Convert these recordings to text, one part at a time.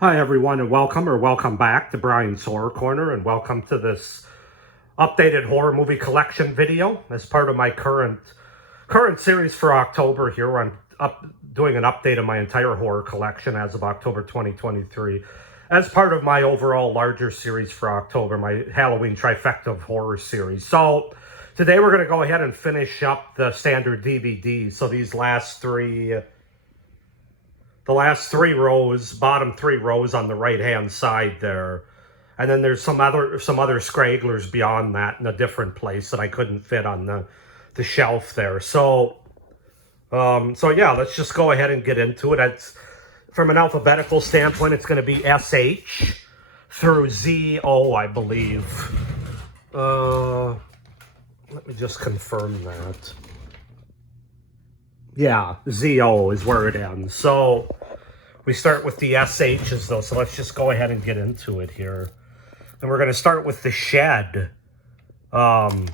Hi everyone, and welcome back to Brian's Horror Corner, and welcome to this updated horror movie collection video as part of my current series for October here, where I'm doing an update of my entire horror collection as of October 2023 as part of my overall larger series for October, my Halloween trifecta of horror series. So today we're going to go ahead and finish up the standard DVDs. So these last three rows, bottom three rows on the right-hand side there. And then there's some other scragglers beyond that in a different place that I couldn't fit on the shelf there. So yeah, let's just go ahead and get into it. It's, from an alphabetical standpoint, it's going to be SH through ZO, I believe. Let me just confirm that. Yeah, ZO is where it ends. So we start with the SHs though, so let's just go ahead and get into it here. And we're going to start with The Shed. I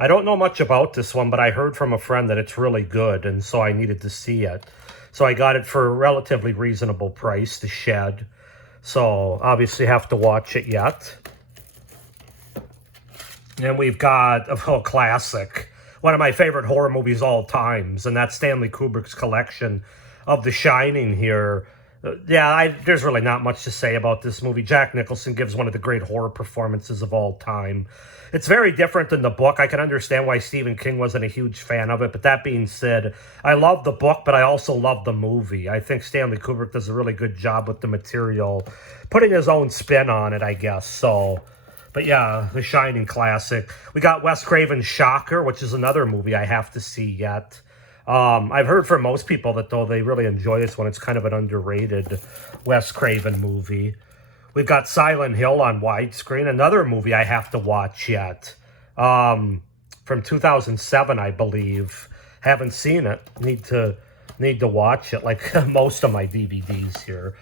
don't know much about this one, but I heard from a friend that it's really good, and so I needed to see it. So I got it for a relatively reasonable price, The Shed. So obviously have to watch it yet. And we've got a classic, one of my favorite horror movies all times, and that's Stanley Kubrick's collection of The Shining here. There's really not much to say about this movie. Jack Nicholson gives one of the great horror performances of all time. It's very different than the book. I can understand why Stephen King wasn't a huge fan of it, but that being said, I love the book, but I also love the movie. I think Stanley Kubrick does a really good job with the material, putting his own spin on it, I guess. So, but yeah, The Shining classic. We got Wes Craven's Shocker, which is another movie I have to see yet. I've heard from most people that though they really enjoy this one. It's kind of an underrated Wes Craven movie. We've got Silent Hill on widescreen, another movie I have to watch yet. From 2007, I believe. Haven't seen it. Need to watch it, like most of my DVDs here.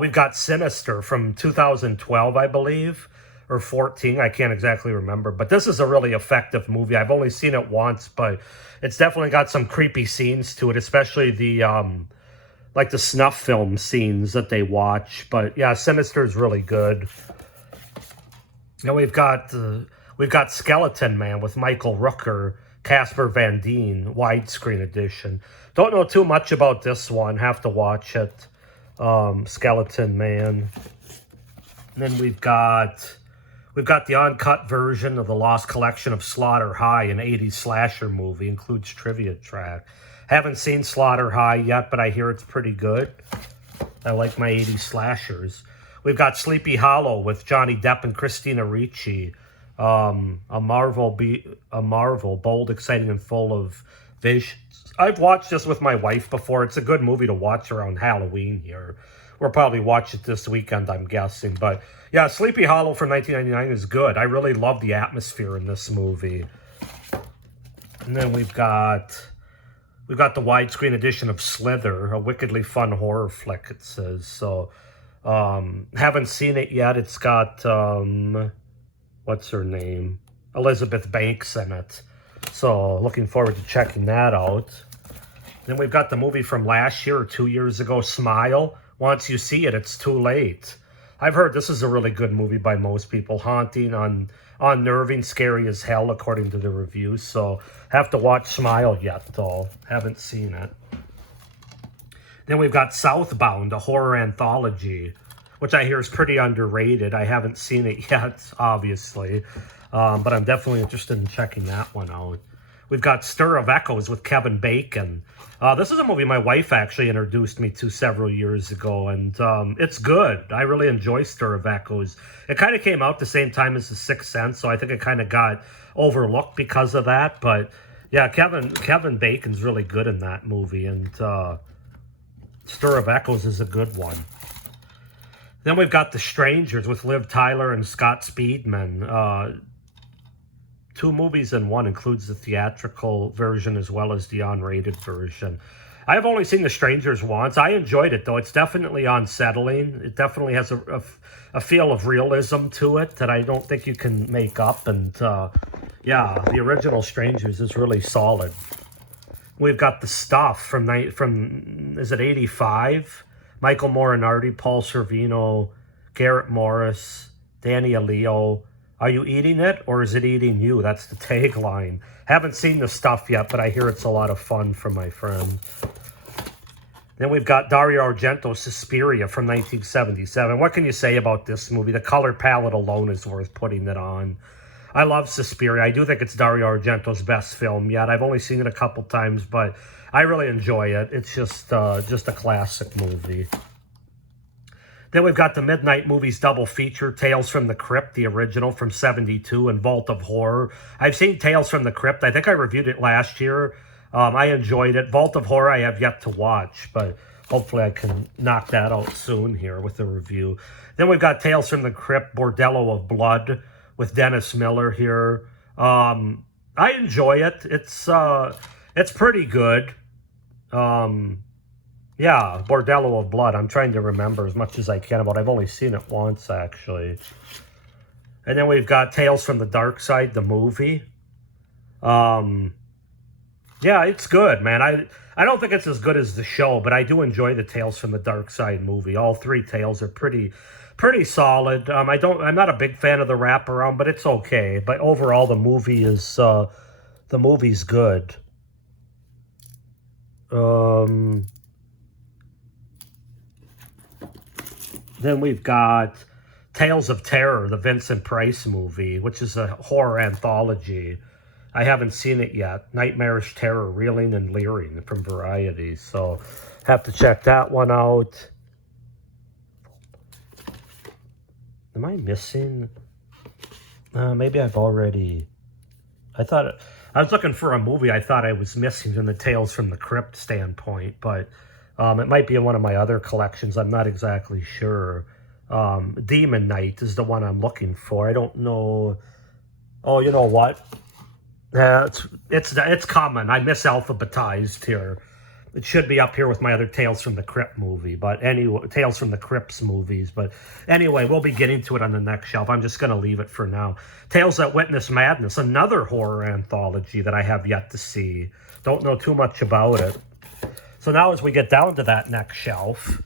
We've got Sinister from 2012, I believe, or 14. I can't exactly remember, but this is a really effective movie. I've only seen it once, but it's definitely got some creepy scenes to it, especially the like the snuff film scenes that they watch. But yeah, Sinister is really good. Now we've got Skeleton Man with Michael Rooker, Casper Van Dien, widescreen edition. Don't know too much about this one. Have to watch it. Skeleton Man. And then we've got the uncut version of the Lost Collection of Slaughter High, an 80s slasher movie. Includes trivia track. Haven't seen Slaughter High yet, but I hear it's pretty good. I like my 80s slashers. We've got Sleepy Hollow with Johnny Depp and Christina Ricci. A Marvel, bold, exciting, and full of visions. I've watched this with my wife before. It's a good movie to watch around Halloween here. We'll probably watch it this weekend, I'm guessing. But yeah, Sleepy Hollow from 1999 is good. I really love the atmosphere in this movie. And then we've got the widescreen edition of Slither, a wickedly fun horror flick, it says. So, haven't seen it yet. It's got, what's her name? Elizabeth Banks in it. So, looking forward to checking that out. Then we've got the movie from last year or 2 years ago, Smile. Once you see it, it's too late. I've heard this is a really good movie by most people. Haunting, unnerving, scary as hell, according to the reviews. So, have to watch Smile yet, though. Haven't seen it. Then we've got Southbound, a horror anthology, which I hear is pretty underrated. I haven't seen it yet, obviously. But I'm definitely interested in checking that one out. We've got Stir of Echoes with Kevin Bacon. This is a movie my wife actually introduced me to several years ago, and it's good. I really enjoy Stir of Echoes. It kind of came out the same time as The Sixth Sense, so I think it kind of got overlooked because of that. But yeah, Kevin Bacon's really good in that movie, and Stir of Echoes is a good one. Then we've got The Strangers with Liv Tyler and Scott Speedman. 2 movies in one, includes the theatrical version as well as the unrated version. I've only seen The Strangers once. I enjoyed it, though. It's definitely unsettling. It definitely has a feel of realism to it that I don't think you can make up. And yeah, the original Strangers is really solid. We've got The Stuff from is it 85? Michael Morinardi, Paul Sorvino, Garrett Morris, Danny Aleo. Are you eating it, or is it eating you? That's the tagline. Haven't seen the stuff yet, but I hear it's a lot of fun from my friends. Then we've got Dario Argento's Suspiria from 1977. What can you say about this movie? The color palette alone is worth putting it on. I love Suspiria. I do think it's Dario Argento's best film yet. I've only seen it a couple times, but I really enjoy it. It's just a classic movie. Then we've got the Midnight Movies double feature, Tales from the Crypt, the original from 72, and Vault of Horror. I've seen Tales from the Crypt. I think I reviewed it last year. I enjoyed it. Vault of Horror I have yet to watch, but hopefully I can knock that out soon here with a review. Then we've got Tales from the Crypt, Bordello of Blood with Dennis Miller here. I enjoy it. It's pretty good. Yeah, Bordello of Blood. I'm trying to remember as much as I can about it. I've only seen it once, actually. And then we've got Tales from the Dark Side, the movie. Yeah, it's good, man. I don't think it's as good as the show, but I do enjoy the Tales from the Dark Side movie. All three tales are pretty solid. I'm not a big fan of the wraparound, but it's okay. But overall, the movie's good. Then we've got Tales of Terror, the Vincent Price movie, which is a horror anthology. I haven't seen it yet. Nightmarish Terror, Reeling and Leering from Variety. So have to check that one out. Am I missing? Maybe I've already... I was looking for a movie I thought I was missing from the Tales from the Crypt standpoint, but it might be in one of my other collections. I'm not exactly sure. Demon Knight is the one I'm looking for. I don't know. Oh, you know what? It's common. I misalphabetized here. It should be up here with my other Tales from the Crypt movie, but anyway, Tales from the Crypts movies. But anyway, we'll be getting to it on the next shelf. I'm just going to leave it for now. Tales That Witness Madness, another horror anthology that I have yet to see. Don't know too much about it. So now as we get down to that next shelf,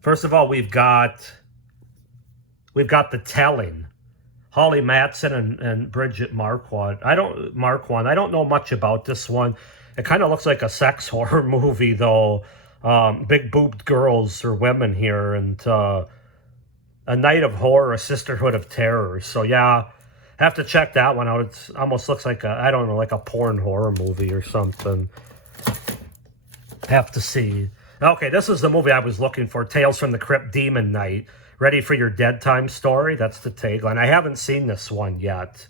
first of all, we've got The Telling. Holly Matson and Bridget Marquand. I don't know much about this one. It kind of looks like a sex horror movie, though. Big boobed girls or women here, and A Night of Horror, A Sisterhood of Terror. So yeah, have to check that one out. It almost looks like like a porn horror movie or something. Have to see. Okay, this is the movie I was looking for. Tales from the Crypt, Demon Knight. Ready for your dead time story? That's the tagline. I haven't seen this one yet,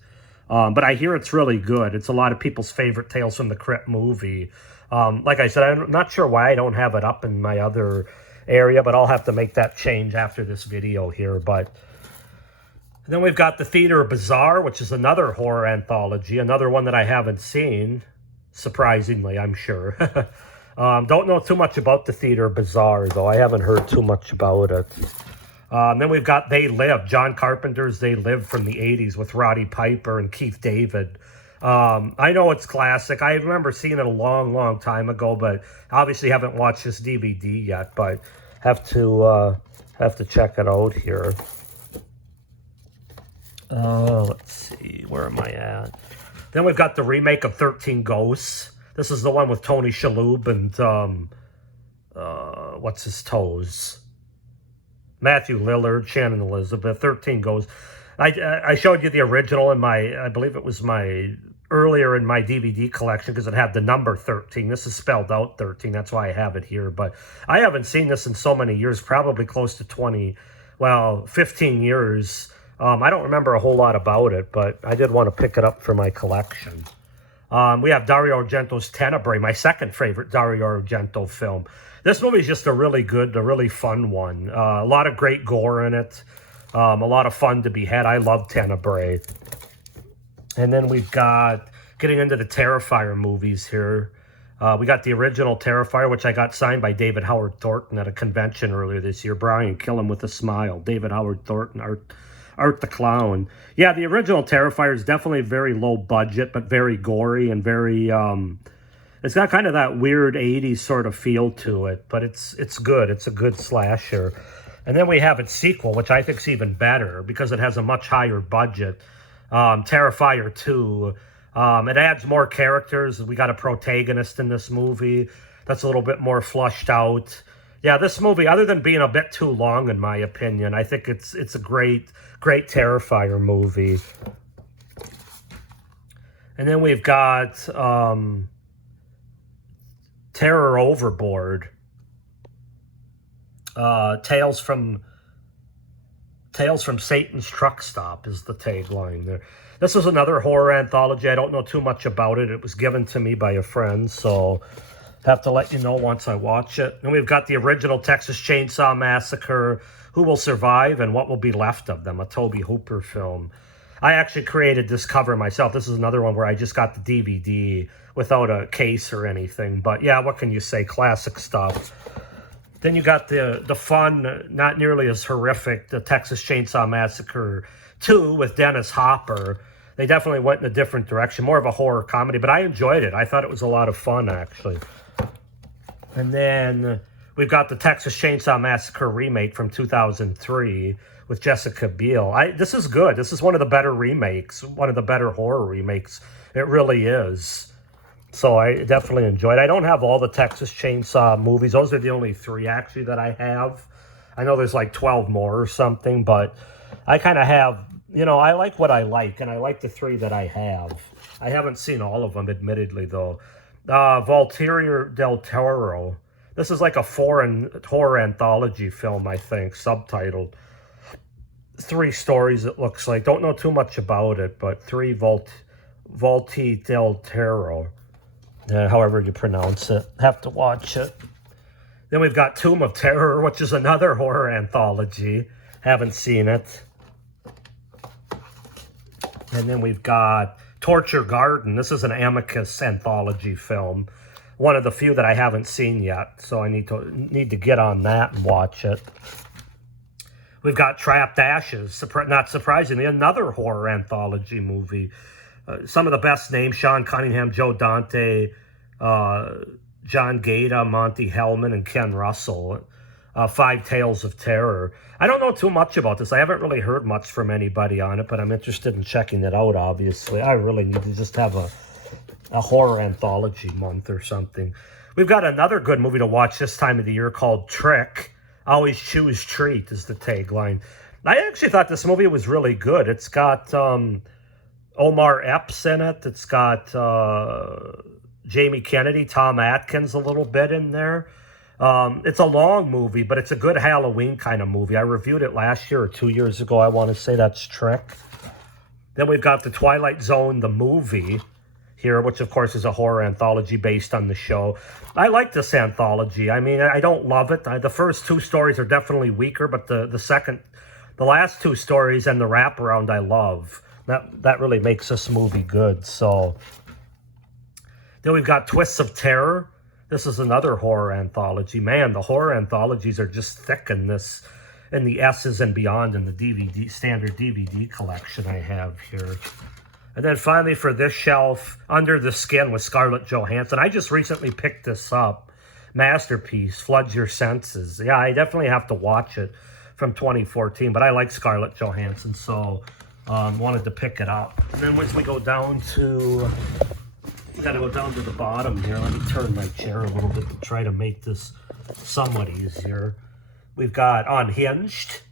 but I hear it's really good. It's a lot of people's favorite Tales from the Crypt movie. Like I said, I'm not sure why I don't have it up in my other area, but I'll have to make that change after this video here. But then we've got The Theater Bazaar, which is another horror anthology, another one that I haven't seen, surprisingly, I'm sure. Don't know too much about The Theater Bazaar, though. I haven't heard too much about it. Then we've got They Live, John Carpenter's They Live from the 80s with Roddy Piper and Keith David. I know it's classic. I remember seeing it a long, long time ago, but obviously haven't watched this DVD yet, but have to check it out here. Let's see, where am I at? Then we've got the remake of 13 Ghosts. This is the one with Tony Shalhoub and, what's his toes? Matthew Lillard, Shannon Elizabeth, 13 Ghosts. I showed you the original in I believe it was earlier in my DVD collection because it had the number 13. This is spelled out 13. That's why I have it here. But I haven't seen this in so many years, probably close to 15 years. I don't remember a whole lot about it, but I did want to pick it up for my collection. We have Dario Argento's Tenebre, my second favorite Dario Argento film. This movie is just a really fun one. A lot of great gore in it. A lot of fun to be had. I love Tenebre. And then we've got, getting into the Terrifier movies here. We got the original Terrifier, which I got signed by David Howard Thornton at a convention earlier this year. Brian, Kill Him with a Smile. David Howard Thornton, Art the Clown. Yeah, the original Terrifier is definitely very low budget, but very gory and very It's got kind of that weird 80s sort of feel to it, but it's good. It's a good slasher. And then we have its sequel, which I think is even better because it has a much higher budget. Terrifier 2. It adds more characters. We got a protagonist in this movie that's a little bit more flushed out. Yeah, this movie, other than being a bit too long, in my opinion, I think it's a great Terrifier movie. And then we've got Terror Overboard. Tales from Satan's Truck Stop is the tagline there. This is another horror anthology. I don't know too much about it. It was given to me by a friend, so have to let you know once I watch it. And we've got the original Texas Chainsaw Massacre, Who Will Survive and What Will Be Left of Them, a Tobe Hooper film. I actually created this cover myself. This is another one where I just got the DVD without a case or anything. But yeah, what can you say? Classic stuff. Then you got the fun, not nearly as horrific, the Texas Chainsaw Massacre 2 with Dennis Hopper. They definitely went in a different direction, more of a horror comedy, but I enjoyed it. I thought it was a lot of fun, actually. And then we've got the Texas Chainsaw Massacre remake from 2003 with Jessica Biel. This is good. This is one of the better remakes, one of the better horror remakes. It really is. So I definitely enjoyed it. I don't have all the Texas Chainsaw movies. Those are the only 3, actually, that I have. I know there's like 12 more or something, but I kind of have, I like what I like, and I like the 3 that I have. I haven't seen all of them, admittedly, though. Voltaire del Toro. This is like a foreign horror anthology film, I think, subtitled. 3 stories, it looks like. Don't know too much about it, but 3 Volti del Toro. However you pronounce it. Have to watch it. Then we've got Tomb of Terror, which is another horror anthology. Haven't seen it. And then we've got Torture Garden. This is an Amicus anthology film. One of the few that I haven't seen yet, so I need to get on that and watch it. We've got Trapped Ashes, not surprisingly, another horror anthology movie. Some of the best names: Sean Cunningham, Joe Dante, John Gaeta, Monty Hellman, and Ken Russell. 5 Tales of Terror. I don't know too much about this. I haven't really heard much from anybody on it, but I'm interested in checking it out, obviously. I really need to just have a horror anthology month or something. We've got another good movie to watch this time of the year called Trick. Always Choose Treat is the tagline. I actually thought this movie was really good. It's got Omar Epps in it. It's got Jamie Kennedy, Tom Atkins a little bit in there. It's a long movie, but it's a good Halloween kind of movie. I reviewed it last year or 2 years ago. I want to say that's Trick. Then we've got The Twilight Zone, the movie here, which of course is a horror anthology based on the show. I like this anthology. I mean, I don't love it. The first 2 stories are definitely weaker, but the last 2 stories and the wraparound I love. That really makes this movie good. So then we've got Twists of Terror. This is another horror anthology. Man, the horror anthologies are just thick in the S's and beyond in the standard DVD collection I have here. And then finally for this shelf, Under the Skin with Scarlett Johansson. I just recently picked this up. Masterpiece, Floods Your Senses. Yeah, I definitely have to watch it from 2014, but I like Scarlett Johansson, so wanted to pick it up. And then once we go down to... Got to go down to the bottom here. Let me turn my chair a little bit to try to make this somewhat easier. We've got Unhinged,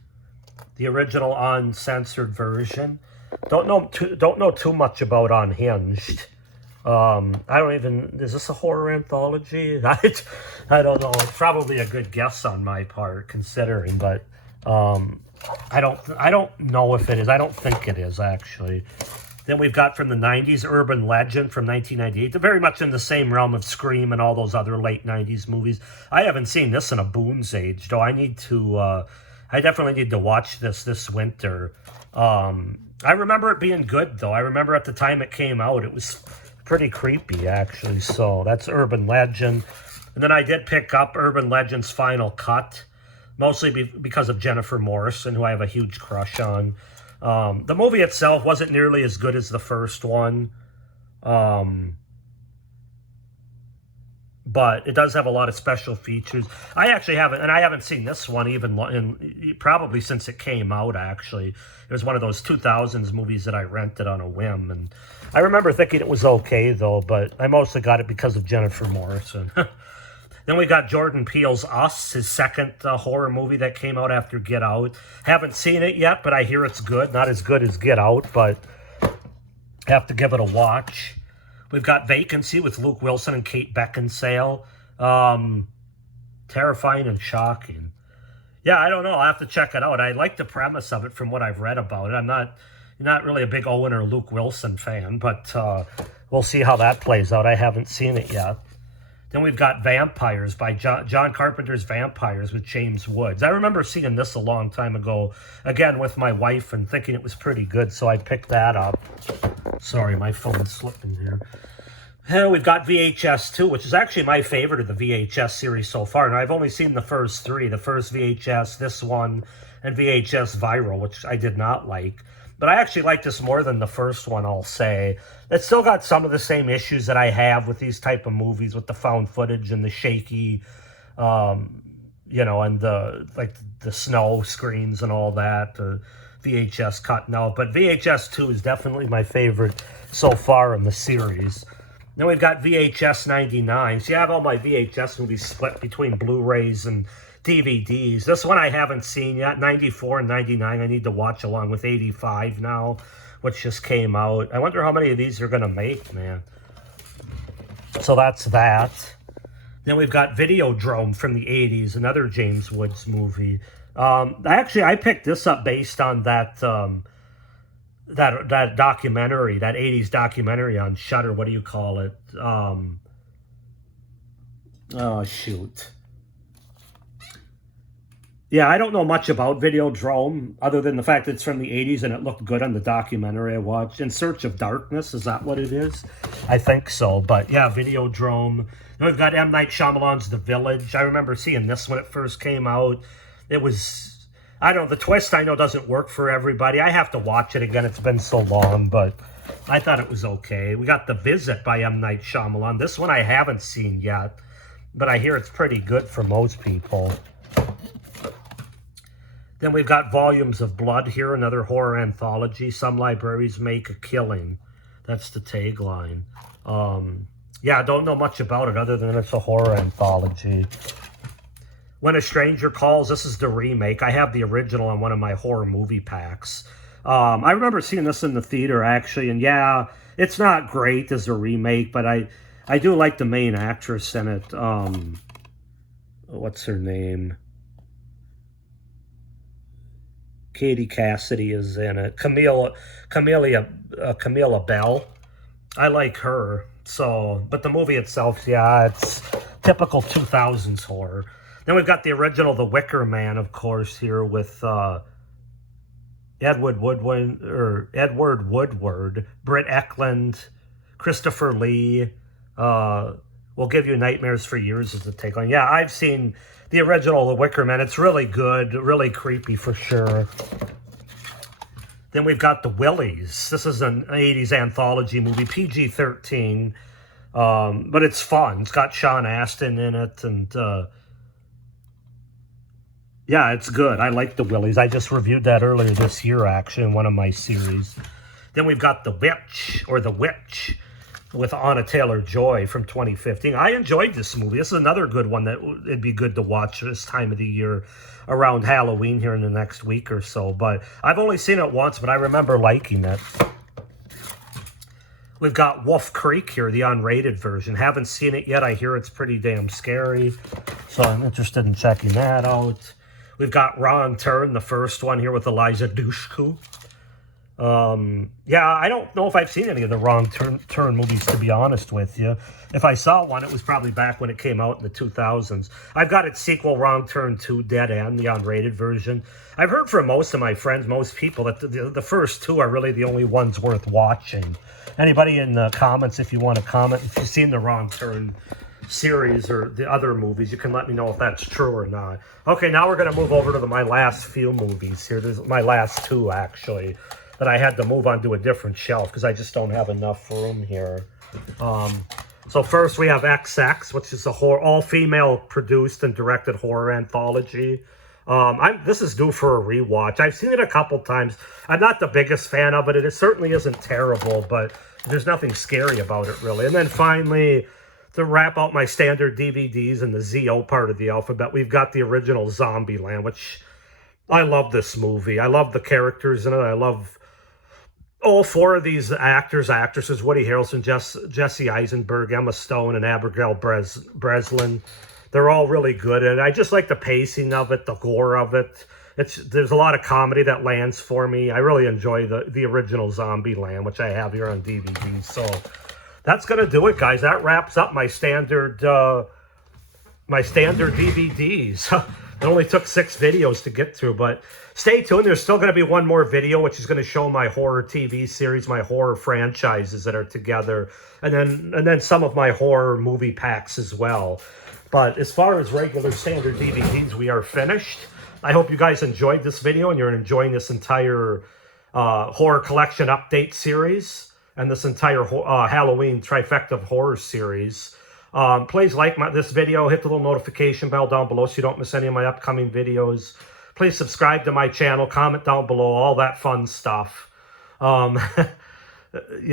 the original uncensored version. Don't know too much about Unhinged. Is this a horror anthology? I don't know. It's probably a good guess on my part, considering, but I don't know if it is. I don't think it is, actually. Then we've got from the 90s, Urban Legend from 1998. They're very much in the same realm of Scream and all those other late 90s movies. I haven't seen this in a Boone's age, though. I definitely need to watch this winter. I remember it being good, though. I remember at the time it came out, it was pretty creepy, actually. So that's Urban Legend. And then I did pick up Urban Legend's Final Cut, mostly because of Jennifer Morrison, who I have a huge crush on. The movie itself wasn't nearly as good as the first one. but it does have a lot of special features. I actually haven't, and I haven't seen this one even probably since it came out, actually. It was one of those 2000s movies that I rented on a whim, and I remember thinking it was okay, though, but I mostly got it because of Jennifer Morrison. Then we got Jordan Peele's Us, his second horror movie that came out after Get Out. Haven't seen it yet, but I hear it's good. Not as good as Get Out, but have to give it a watch. We've got Vacancy with Luke Wilson and Kate Beckinsale. Terrifying and shocking. Yeah, I don't know. I'll have to check it out. I like the premise of it from what I've read about it. I'm not really a big Owen or Luke Wilson fan, but we'll see how that plays out. I haven't seen it yet. Then we've got Vampires by John Carpenter's Vampires with James Woods. I remember seeing this a long time ago, again with my wife, and thinking it was pretty good, so I picked that up. Sorry, my phone's slipping here. And we've got VHS 2, which is actually my favorite of the VHS series so far. And I've only seen the first three. The first VHS, this one, and VHS Viral, which I did not like. But I actually like this more than the first one, I'll say. It's still got some of the same issues that I have with these type of movies, with the found footage and the shaky, and the snow screens and all that, VHS cutting out. But VHS 2 is definitely my favorite so far in the series. Then we've got VHS 99. So you have all my VHS movies split between Blu-rays and DVDs. This one I haven't seen yet. 94 and 99 I need to watch, along with 85 now, which just came out. I wonder how many of these they're going to make, man. So that's that. Then we've got Videodrome from the 80s, another James Woods movie. I picked this up based on that that documentary, that 80s documentary on Shudder. What do you call it? Oh, shoot. Yeah, I don't know much about Videodrome, other than the fact that it's from the 80s and it looked good on the documentary I watched. In Search of Darkness, is that what it is? I think so, but yeah, Videodrome. Then we've got M. Night Shyamalan's The Village. I remember seeing this when it first came out. It was, I don't know, the twist I know doesn't work for everybody. I have to watch it again. It's been so long, but I thought it was okay. We got The Visit by M. Night Shyamalan. This one I haven't seen yet, but I hear it's pretty good for most people. Then we've got Volumes of Blood here, another horror anthology. Some libraries make a killing. That's the tagline. Yeah, I don't know much about it other than it's a horror anthology. When a Stranger Calls, this is the remake. I have the original on one of my horror movie packs. I remember seeing this in the theater, actually, and yeah, it's not great as a remake, but I do like the main actress in it. What's her name? Katie Cassidy is in it. Camilla Bell. I like her. So, but the movie itself, yeah, it's typical 2000s horror. Then we've got the original The Wicker Man, of course, here with Edward Woodward, Britt Eklund, Christopher Lee. Will Give You Nightmares for Years is the tagline. Yeah, I've seen the original The Wicker Man. It's really good, really creepy for sure. Then we've got The Willies. This is an 80s anthology movie, PG-13, but it's fun. It's got Sean Astin in it, and yeah, it's good. I like The Willies. I just reviewed that earlier this year, actually, in one of my series. Then we've got The Witch, or The Witch, with Anna Taylor-Joy from 2015. I enjoyed this movie. This is another good one that it'd be good to watch this time of the year around Halloween here in the next week or so. But I've only seen it once, but I remember liking it. We've got Wolf Creek here, the unrated version. Haven't seen it yet. I hear it's pretty damn scary, so I'm interested in checking that out. We've got Wrong Turn, the first one here with Eliza Dushku. Yeah, I don't know if I've seen any of the Wrong Turn movies, to be honest with you. If I saw one, it was probably back when it came out in the 2000s. I've got its sequel, Wrong Turn 2, Dead End, the unrated version. I've heard from most of my friends, most people, that the first two are really the only ones worth watching. Anybody in the comments, if you want to comment, if you've seen the Wrong Turn series or the other movies, you can let me know if that's true or not. Okay, now we're going to move over to my last few movies here. There's my last two, actually, that I had to move on to a different shelf because I just don't have enough room here. So first we have XX, which is a all-female produced and directed horror anthology. This is due for a rewatch. I've seen it a couple times. I'm not the biggest fan of it. It certainly isn't terrible, but there's nothing scary about it, really. And then finally, to wrap out my standard DVDs in the ZO part of the alphabet, we've got the original Zombieland, which I love this movie. I love the characters in it. I love all four of these actresses, Woody Harrelson, Jesse Eisenberg, Emma Stone, and Abigail Breslin. They're all really good, and I just like the pacing of it, the gore of it. There's a lot of comedy that lands for me. I really enjoy the original Zombieland, which I have here on DVD. So that's gonna do it, guys. That wraps up my standard DVDs. It only took 6 videos to get through, but stay tuned. There's still going to be one more video, which is going to show my horror TV series, my horror franchises that are together, and then some of my horror movie packs as well. But as far as regular standard DVDs, we are finished. I hope you guys enjoyed this video and you're enjoying this entire horror collection update series and this entire Halloween trifecta of horror series. Please like this video, hit the little notification bell down below so you don't miss any of my upcoming videos. Please subscribe to my channel, comment down below, all that fun stuff. You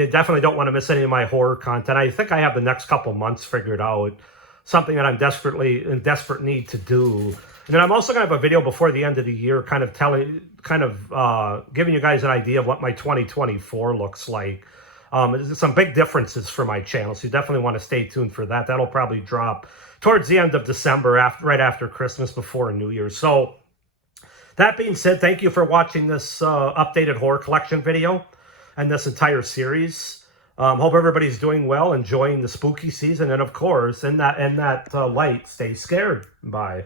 definitely don't want to miss any of my horror content. I think I have the next couple months figured out. Something that I'm in desperate need to do. And then I'm also going to have a video before the end of the year giving you guys an idea of what my 2024 looks like. There's some big differences for my channel, so you definitely want to stay tuned for that. That'll probably drop towards the end of December, right after Christmas, before New Year's. So that being said, thank you for watching this updated horror collection video and this entire series. Hope everybody's doing well, enjoying the spooky season, and of course, in that light, stay scared. Bye.